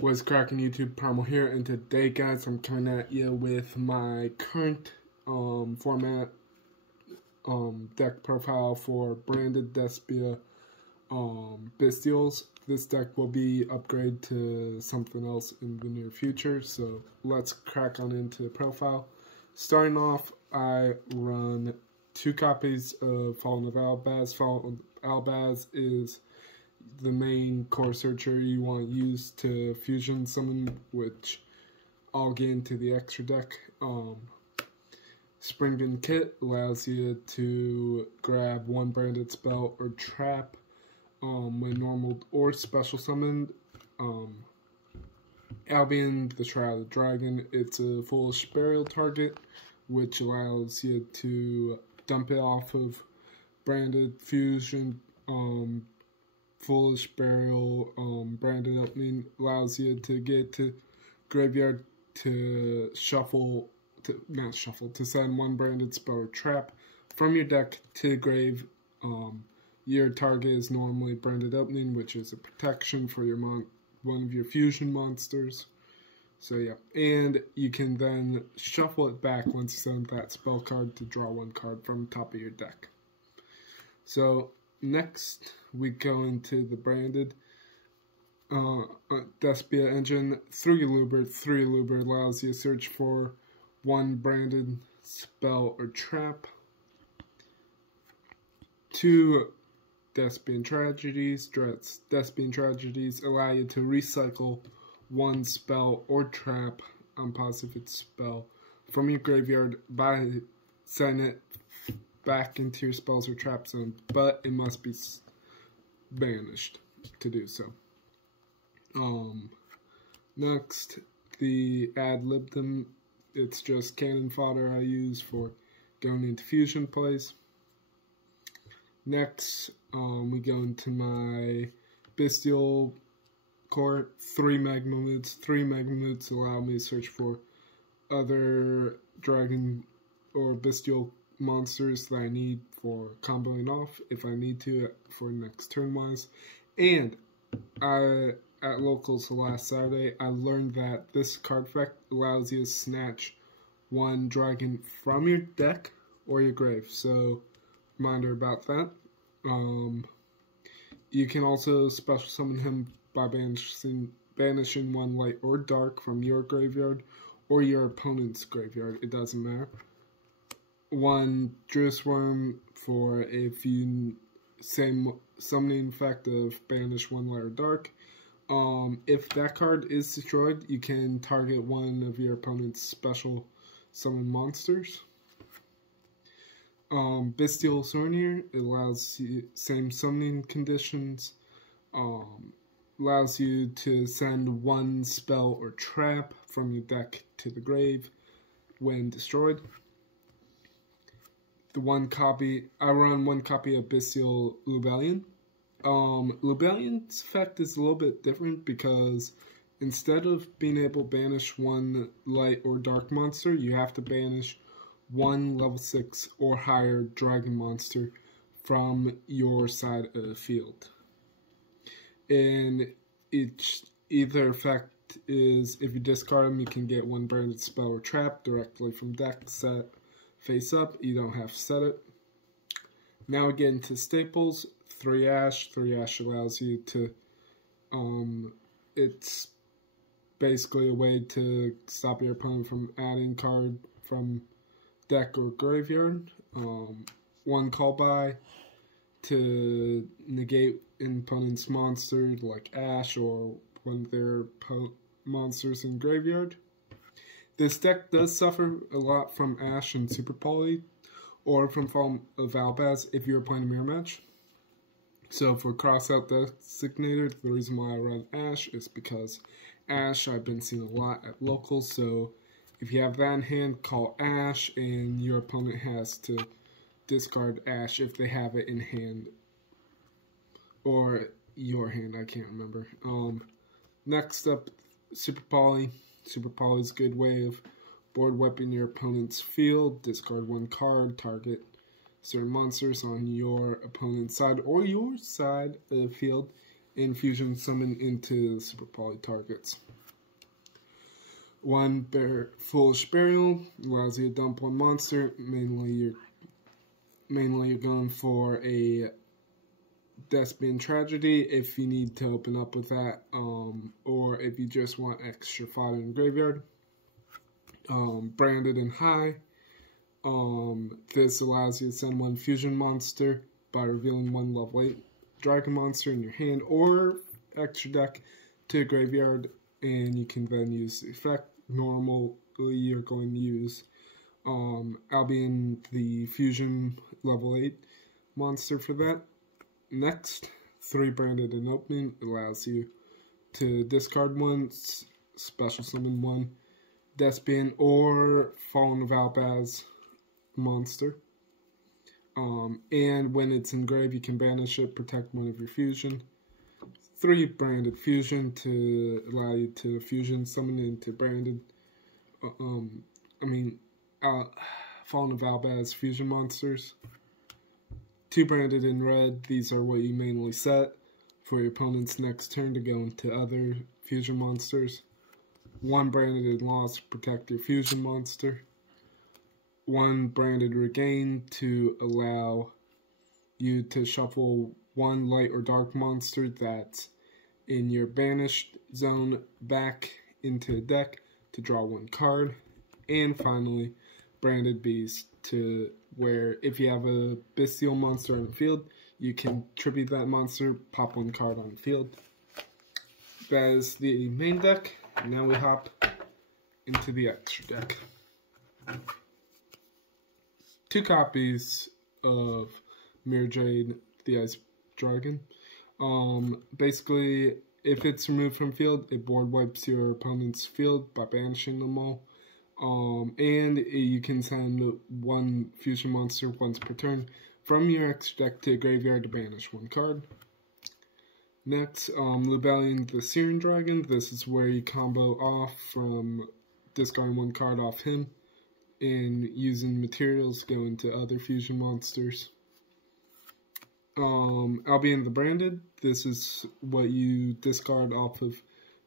What's cracking, YouTube? Primal here, and today, guys, I'm coming at you with my current format deck profile for branded Despia Bystials. This deck will be upgraded to something else in the near future, so let's crack on into the profile. Starting off, I run 2 copies of Fallen of Albaz. Fallen of Albaz is the main core searcher you want to use to fusion summon, which I'll get into the extra deck. Spring Kit allows you to grab 1 branded spell or trap when normal or special summoned. Albion, the Shrouded Dragon, it's a foolish burial target, which allows you to dump it off of branded fusion. Foolish Burial branded opening allows you to get to graveyard to to send 1 branded spell or trap from your deck to the grave. Your target is normally branded opening, which is a protection for your one of your fusion monsters. So yeah, and you can then shuffle it back once you send that spell card to draw 1 card from the top of your deck. So next, we go into the branded Despia engine. 3 Loober allows you to search for 1 branded spell or trap. 2 Despian Tragedies. Despian Tragedies allow you to recycle 1 spell or trap, I'm positive it's spell, from your graveyard by sending it back into your spells or trap zone, but it must be banished to do so. Next, the ad libitum. It's just cannon fodder I use for going into fusion plays. Next, we go into my Bystial core. 3 Magma-Moods. 3 Magma-Moods allow me to search for other dragon or Bystial monsters that I need for comboing off if I need to for next turn wise. And at locals last Saturday, I learned that this card effect allows you to snatch 1 dragon from your deck or your grave. So reminder about that. You can also special summon him by banishing 1 light or dark from your graveyard or your opponent's graveyard. It doesn't matter. 1 Druid's Worm for a same summoning effect of banish 1 light or dark. If that card is destroyed, you can target 1 of your opponent's special summon monsters. Bystial Sornier, it allows you same summoning conditions. Allows you to send 1 spell or trap from your deck to the grave when destroyed. I run 1 copy of Bystial Lubellion. Lubellion's effect is a little bit different because instead of being able to banish 1 light or dark monster, you have to banish 1 level 6 or higher dragon monster from your side of the field. And either effect is, if you discard them, you can get 1 branded spell or trap directly from deck set face up. You don't have to set it. Now we get into staples. 3 Ash. 3 Ash allows you to, it's basically a way to stop your opponent from adding card from deck or graveyard. 1 call by to negate an opponent's monster like Ash or one of their monsters in graveyard. This deck does suffer a lot from Ash and Super Poly, or from Fallen of Albaz if you're playing a mirror match. So for cross-out designator, the reason why I run Ash is because Ash I've been seeing a lot at locals, so if you have that in hand, call Ash, and your opponent has to discard Ash if they have it in hand. Or your hand, I can't remember. Next up, Super Poly. Super Poly is a good way of board wiping your opponent's field. Discard 1 card, target certain monsters on your opponent's side or your side of the field, and fusion summon into super poly targets. 1 Foolish Burial allows you to dump 1 monster. Mainly you're going for a Despia Tragedy if you need to open up with that, or if you just want extra fodder in graveyard. Branded and High. This allows you to send 1 fusion monster by revealing 1 level 8 dragon monster in your hand or extra deck to the graveyard, and you can then use the effect. Normally you're going to use Albion, the fusion level 8 monster for that. Next, 3 Branded and Opening allows you to discard 1, special summon 1 Despian or Fallen of Albaz monster. And when it's engraved, you can banish it, protect 1 of your fusion. 3 Branded Fusion to allow you to fusion summon into branded. Fallen of Albaz fusion monsters. 2 Branded in Red. These are what you mainly set for your opponent's next turn to go into other fusion monsters. 1 Branded in Lost to protect your fusion monster. 1 Branded Regain to allow you to shuffle 1 light or dark monster that's in your banished zone back into the deck to draw 1 card. And finally, Branded Beast to where if you have a Bystial monster on the field, you can tribute that monster, pop 1 card on the field. That is the main deck. Now we hop into the extra deck. 2 copies of Mirror Jade, the Ice Dragon. Basically, if it's removed from field, it board wipes your opponent's field by banishing them all. And you can send 1 fusion monster once per turn from your extra deck to the graveyard to banish 1 card. Next, Lubellion the Searing Dragon. This is where you combo off from discarding 1 card off him and using materials to go into other fusion monsters. Albion the Branded. This is what you discard off of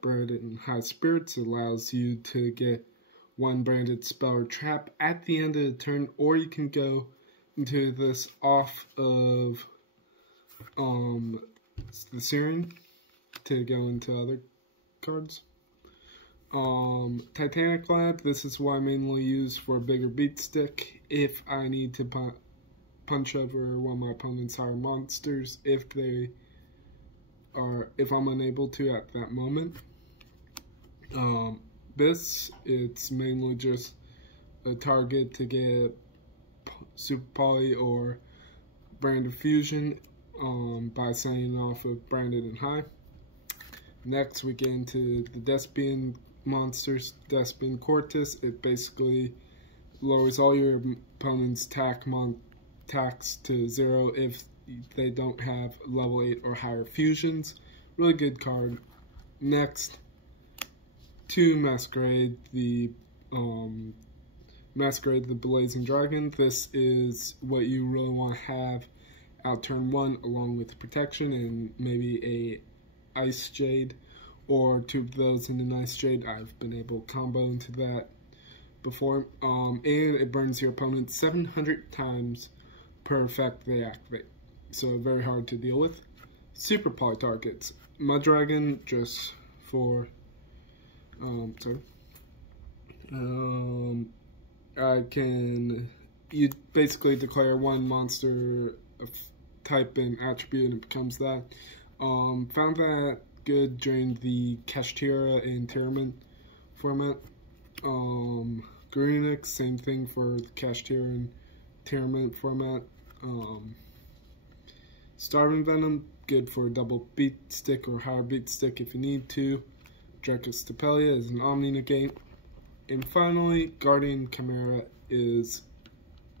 Branded and High Spirits. It allows you to get 1 branded spell or trap at the end of the turn, or you can go into this off of the Searing to go into other cards. Titanic Lab, this is what I mainly use for a bigger beat stick if I need to punch over 1 of my opponent's higher monsters if I'm unable to at that moment. It's mainly just a target to get Super Poly or Branded Fusion by sending off of Branded and High. Next we get into the Despian monsters, Despian Cortis. It basically lowers all your opponent's attacks to 0 if they don't have level 8 or higher fusions. Really good card. Next, 2 Masquerade, the Blazing Dragon. This is what you really want to have out turn 1 along with protection and maybe a Ice Jade or 2 of those in an Ice Jade. I've been able to combo into that before. And it burns your opponent 700 times per effect they activate. So very hard to deal with. Super Poly targets. Mud Dragon, just for you basically declare 1 monster of type and attribute and it becomes that. Found that good during the Kashtira and Terramint format. Garunix, same thing for the Kashtira and Terramint format. Starving Venom, good for a double beat stick or higher beat stick if you need to. Dracus Tapelia is an Omni Negate. And finally, Guardian Chimera is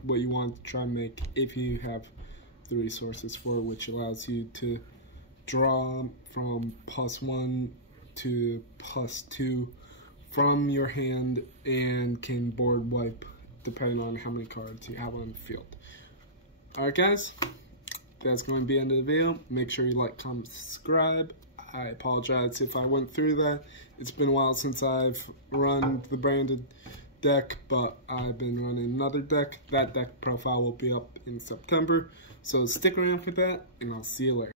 what you want to try and make if you have the resources for it, which allows you to draw from +1 to +2 from your hand and can board wipe depending on how many cards you have on the field. Alright guys, that's going to be the end of the video. Make sure you like, comment, subscribe. I apologize if I went through that. It's been a while since I've run the branded deck, but I've been running another deck. That deck profile will be up in September, so stick around for that, and I'll see you later.